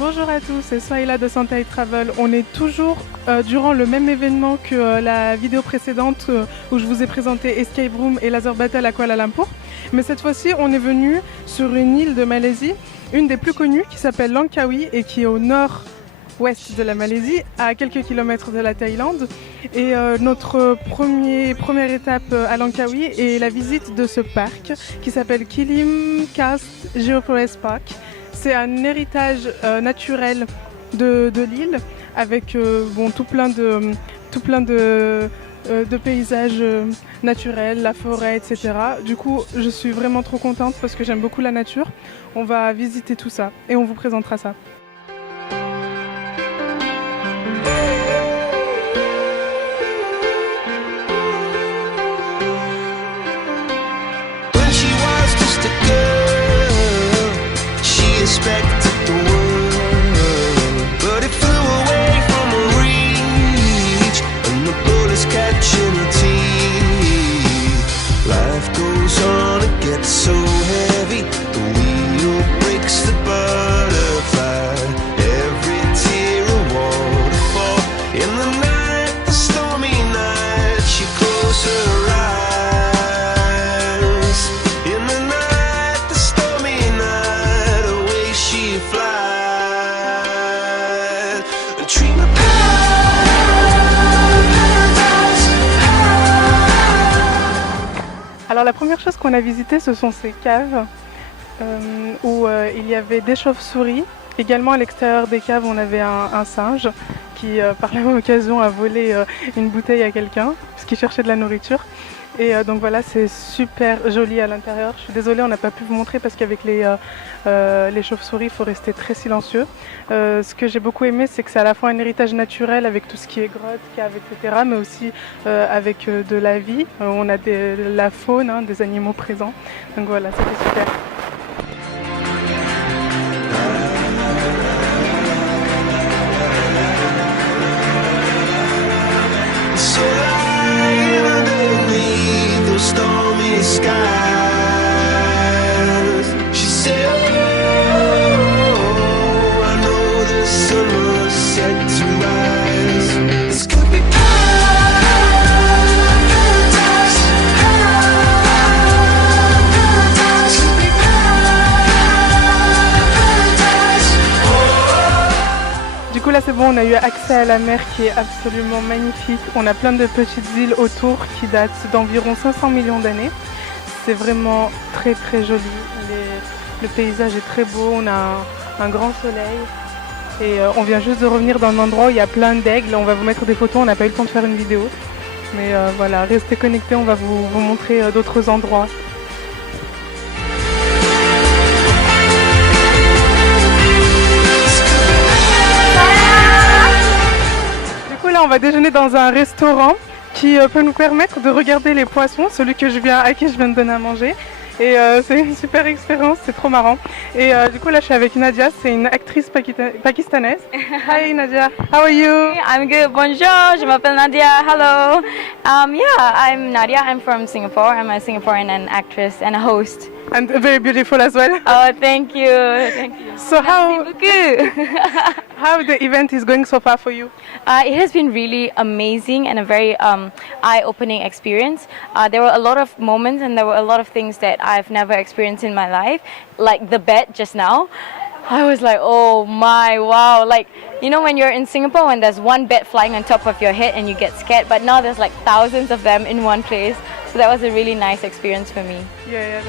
Bonjour à tous, c'est Swaila de Santai Travel. On est toujours durant le même événement que la vidéo précédente où je vous ai présenté Escape Room et Laser Battle à Kuala Lumpur. Mais cette fois-ci, on est venu sur une île de Malaisie, une des plus connues qui s'appelle Langkawi et qui est au nord-ouest de la Malaisie, à quelques kilomètres de la Thaïlande. Et notre première étape à Langkawi est la visite de ce parc qui s'appelle Kilim Kast Geoforest Park. C'est un héritage naturel de l'île avec tout plein de paysages naturels, la forêt, etc. Du coup, je suis vraiment trop contente parce que j'aime beaucoup la nature. On va visiter tout ça et on vous présentera ça. Expected the world, but it flew away from her reach, and the bullets catching her teeth. Life goes on, it gets so heavy, the wheel breaks the butterfly. Every tear a waterfall. In the night, the stormy night, she closed her eyes. In the night, the stormy night, away she flies. A dream of paradise. Alors la première chose qu'on a visité, ce sont ces caves où il y avait des chauves-souris. Également à l'extérieur des caves, on avait un singe qui par la même occasion a volé une bouteille à quelqu'un parce qu'il cherchait de la nourriture. Et donc voilà, c'est super joli à l'intérieur. Je suis désolée, on n'a pas pu vous montrer parce qu'avec les chauves-souris, il faut rester très silencieux. Ce que j'ai beaucoup aimé, c'est que c'est à la fois un héritage naturel avec tout ce qui est grottes, caves, etc. mais aussi avec de la vie. On a la faune, des animaux présents. Donc voilà, c'était super. So lying underneath those stormy skies, she said, oh, I know the sun was set to rise. This could be paradise, paradise, could be paradise. Oh. Du coup là c'est bon, on a eu accès à la mer qui est absolument magnifique. On a plein de petites îles autour qui datent d'environ 500 millions d'années. C'est vraiment très très joli. Le paysage est très beau, on a un grand soleil. Et on vient juste de revenir dans un endroit où il y a plein d'aigles. On va vous mettre des photos, on n'a pas eu le temps de faire une vidéo. Mais voilà, restez connectés, on va vous montrer d'autres endroits. Là, on va déjeuner dans un restaurant qui peut nous permettre de regarder les poissons, celui à qui je viens de donner à manger. Et c'est une super expérience, c'est trop marrant. Et du coup là je suis avec Nadia, c'est une actrice pakistanaise. Hi Nadia, how are you? I'm good. Bonjour, je m'appelle Nadia. Hello. I'm Nadia. I'm from Singapore. I'm a Singaporean and actress and a host. And very beautiful as well. Oh, thank you. Thank you. So how the event is going so far for you? It has been really amazing and a very eye-opening experience. There were a lot of moments and there were a lot of things that I've never experienced in my life, like the bed just now. I was like, oh my, wow. Like, you know when you're in Singapore when there's one bed flying on top of your head and you get scared, but now there's like thousands of them in one place. So that was a really nice experience for me. Yeah.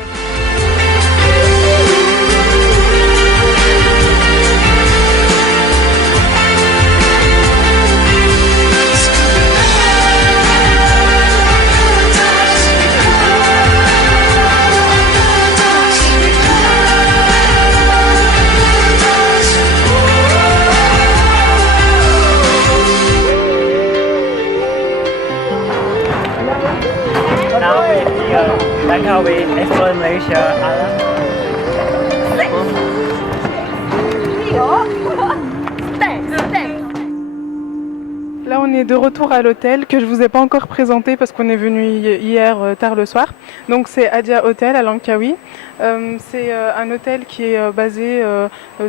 on est de retour à l'hôtel que je vous ai pas encore présenté parce qu'on est venu hier tard le soir. Donc c'est Hadia Hotel à Langkawi. C'est un hôtel qui est basé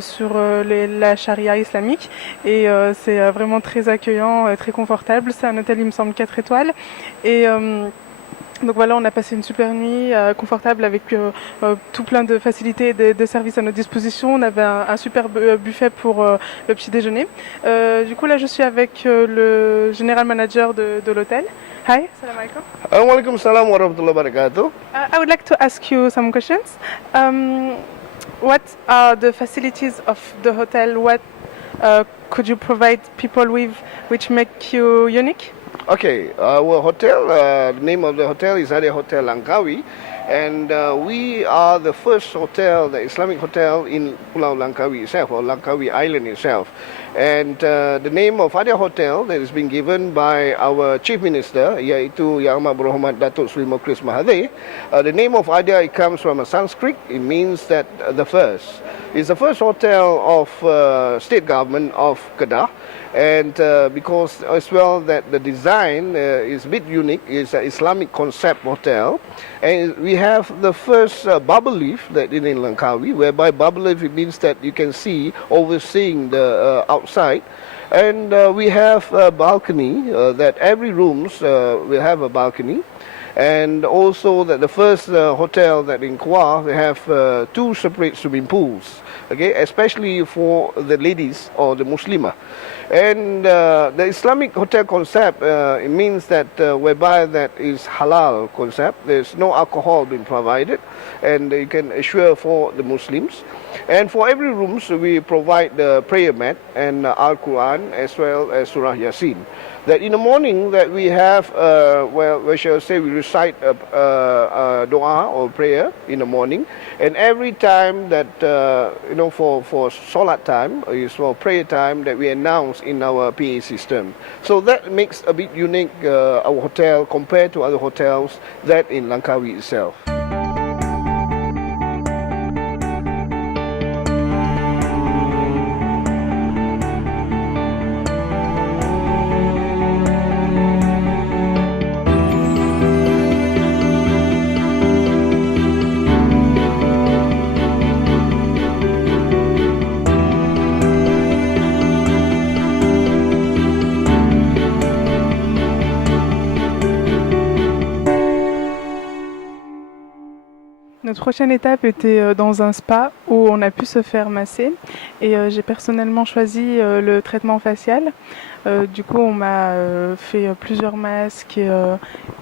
sur la charia islamique et c'est vraiment très accueillant, très confortable. C'est un hôtel, il me semble, 4 étoiles. Et donc voilà, on a passé une super nuit confortable avec tout plein de facilités et de services à notre disposition. On avait un super buffet pour le petit déjeuner. Du coup là, je suis avec le général manager de l'hôtel. Hi, salam alaikum. Walaikum salam warahmatullahi wabarakatuh. I would like to ask you some questions. What are the facilities of the hotel? What could you provide people with which make you unique? Okay, our hotel, the name of the hotel is Hadia Hotel Langkawi, and we are the first hotel, the Islamic hotel in Pulau Langkawi itself, or Langkawi Island itself. And the name of Hadia Hotel that has been given by our Chief Minister, iaitu Yang Amat Berhormat Datuk Seri Mukhlis Mahathir. The name of Hadia, it comes from a Sanskrit. It means that the first. It's the first hotel of state government of Kedah. And because as well that the design is a bit unique, it's an Islamic concept hotel, and we have the first bubble leaf that in Langkawi, whereby bubble leaf it means that you can see overseeing the outside, and we have a balcony that every rooms will have a balcony. And also that the first hotel that in Kuala, they have 2 separate swimming pools, okay, especially for the ladies or the Muslimah. And the Islamic hotel concept, it means that whereby that is halal concept, there's no alcohol being provided, and you can assure for the Muslims. And for every room, so we provide the prayer mat and Al-Quran as well as Surah Yasin. That in the morning that we have, we shall say we recite a dua or prayer in the morning, and every time that for Salat time is for prayer time that we announce in our PA system. So that makes a bit unique our hotel compared to other hotels that in Langkawi itself. Notre prochaine étape était dans un spa où on a pu se faire masser et j'ai personnellement choisi le traitement facial. Du coup, on m'a fait plusieurs masques et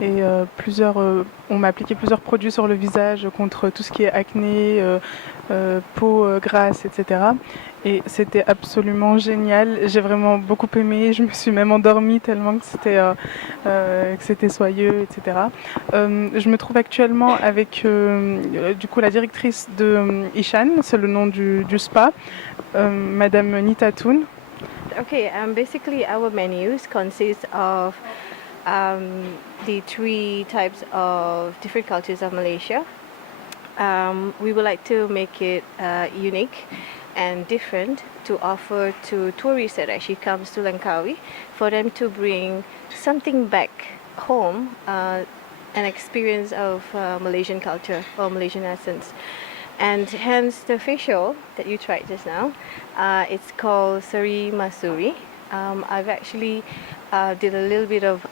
on m'a appliqué plusieurs produits sur le visage contre tout ce qui est acné, peau grasse, etc. Et c'était absolument génial. J'ai vraiment beaucoup aimé. Je me suis même endormie tellement que c'était soyeux, etc. Je me trouve actuellement avec du coup la directrice de Ishan, c'est le nom du spa, Madame Nita Toon. Okay, basically our menus consist of the 3 types of different cultures of Malaysia. We would like to make it unique and different to offer to tourists that actually comes to Langkawi, for them to bring something back home, an experience of Malaysian culture or Malaysian essence. And hence the facial that you tried just now, it's called Seri Masuri. I've actually did a little bit of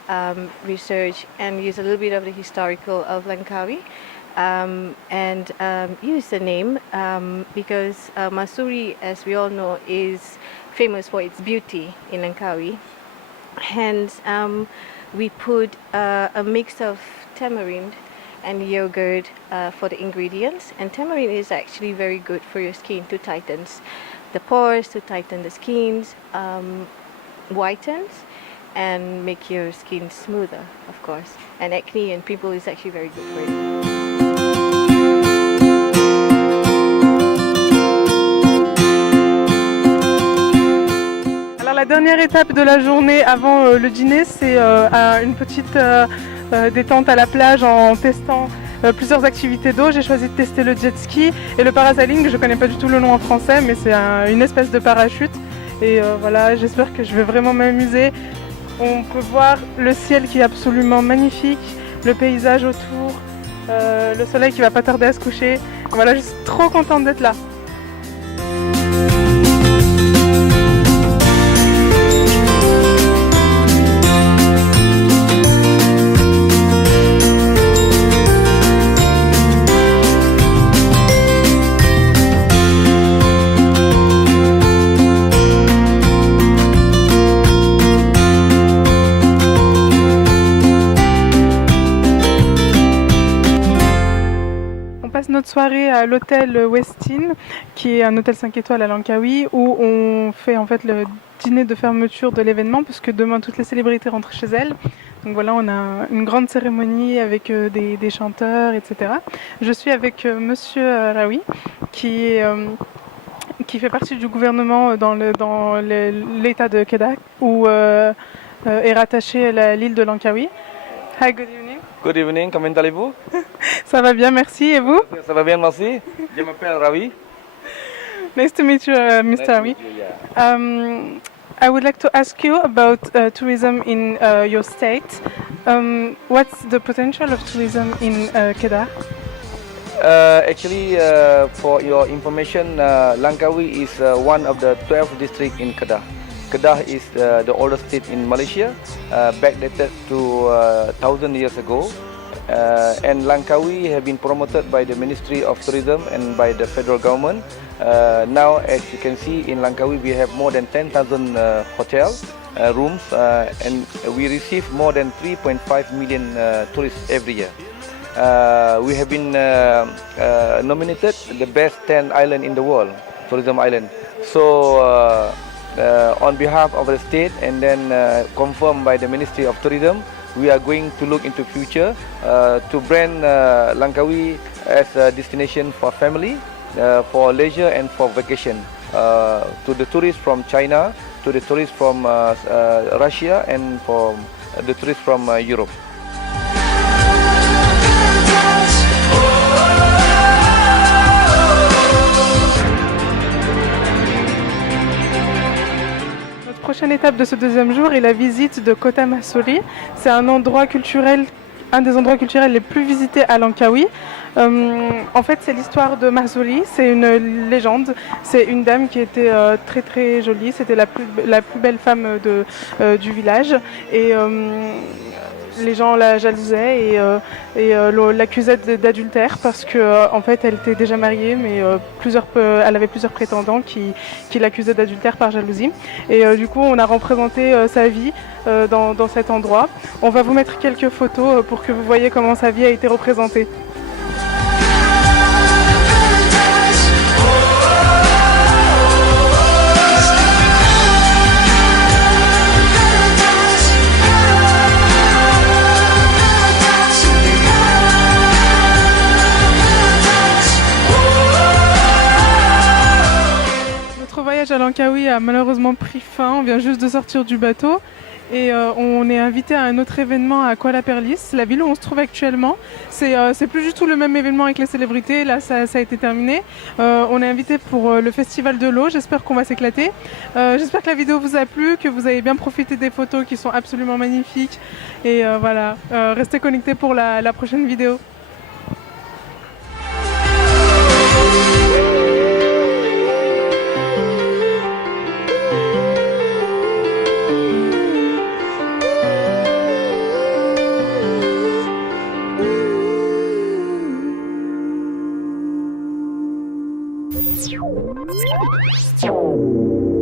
research and used a little bit of the historical of Langkawi, and used the name because Masuri, as we all know, is famous for its beauty in Langkawi. Hence, we put a mix of tamarind and yogurt for the ingredients, and tamarind is actually very good for your skin, to tighten the pores, to tighten the skins, whitens and make your skin smoother, of course, and acne and pimple is actually very good for you. Alors la dernière étape de la journée avant le dîner, c'est une petite détente à la plage en testant plusieurs activités d'eau. J'ai choisi de tester le jet ski et le parasailing. Je ne connais pas du tout le nom en français, mais c'est une espèce de parachute. Et voilà, j'espère que je vais vraiment m'amuser. On peut voir le ciel qui est absolument magnifique, le paysage autour, le soleil qui va pas tarder à se coucher. Voilà, je suis trop contente d'être là. On passe notre soirée à l'hôtel Westin, qui est un hôtel 5 étoiles à Langkawi, où on fait en fait le dîner de fermeture de l'événement, puisque demain toutes les célébrités rentrent chez elles. Donc voilà, on a une grande cérémonie avec des chanteurs, etc. Je suis avec Monsieur Rawi, qui fait partie du gouvernement dans l'état de Kedah, où est rattachée l'île de Langkawi. Hi, good evening. Good evening, comment allez-vous? Ça va bien, merci. Et vous? Ça va bien, merci. Je m'appelle Ravi. Nice to meet you, Mr. Ravi. I would like to ask you about tourism in your state. What's the potential of tourism in Kedah? Actually, for your information, Langkawi is one of the 12 districts in Kedah. Kedah is the oldest state in Malaysia, backdated to 1,000 years ago. And Langkawi have been promoted by the Ministry of Tourism and by the federal government. Now, as you can see, in Langkawi we have more than 10,000 hotel rooms, and we receive more than 3.5 million tourists every year. We have been nominated the best 10 island in the world, tourism island. So, on behalf of the state and then confirmed by the Ministry of Tourism, we are going to look into future to brand Langkawi as a destination for family, for leisure and for vacation, to the tourists from China, to the tourists from Russia and for the tourists from Europe. Prochaine étape de ce deuxième jour est la visite de Kota Mahsuri. C'est un endroit culturel, un des endroits culturels les plus visités à Langkawi. En fait, c'est l'histoire de Mahsuri, c'est une légende. C'est une dame qui était très très jolie, c'était la plus belle femme du village. Et les gens la jalousaient et l'accusaient d'adultère parce que en fait elle était déjà mariée, mais elle avait plusieurs prétendants qui l'accusaient d'adultère par jalousie. Et du coup on a représenté sa vie dans cet endroit. On va vous mettre quelques photos pour que vous voyez comment sa vie a été représentée. À Langkawi a malheureusement pris fin, on vient juste de sortir du bateau et on est invité à un autre événement à Kuala Perlis, la ville où on se trouve actuellement. C'est plus du tout le même événement avec les célébrités, là ça a été terminé. On est invité pour le festival de l'eau, j'espère qu'on va s'éclater. J'espère que la vidéo vous a plu, que vous avez bien profité des photos qui sont absolument magnifiques. Et voilà, restez connectés pour la prochaine vidéo. Oh.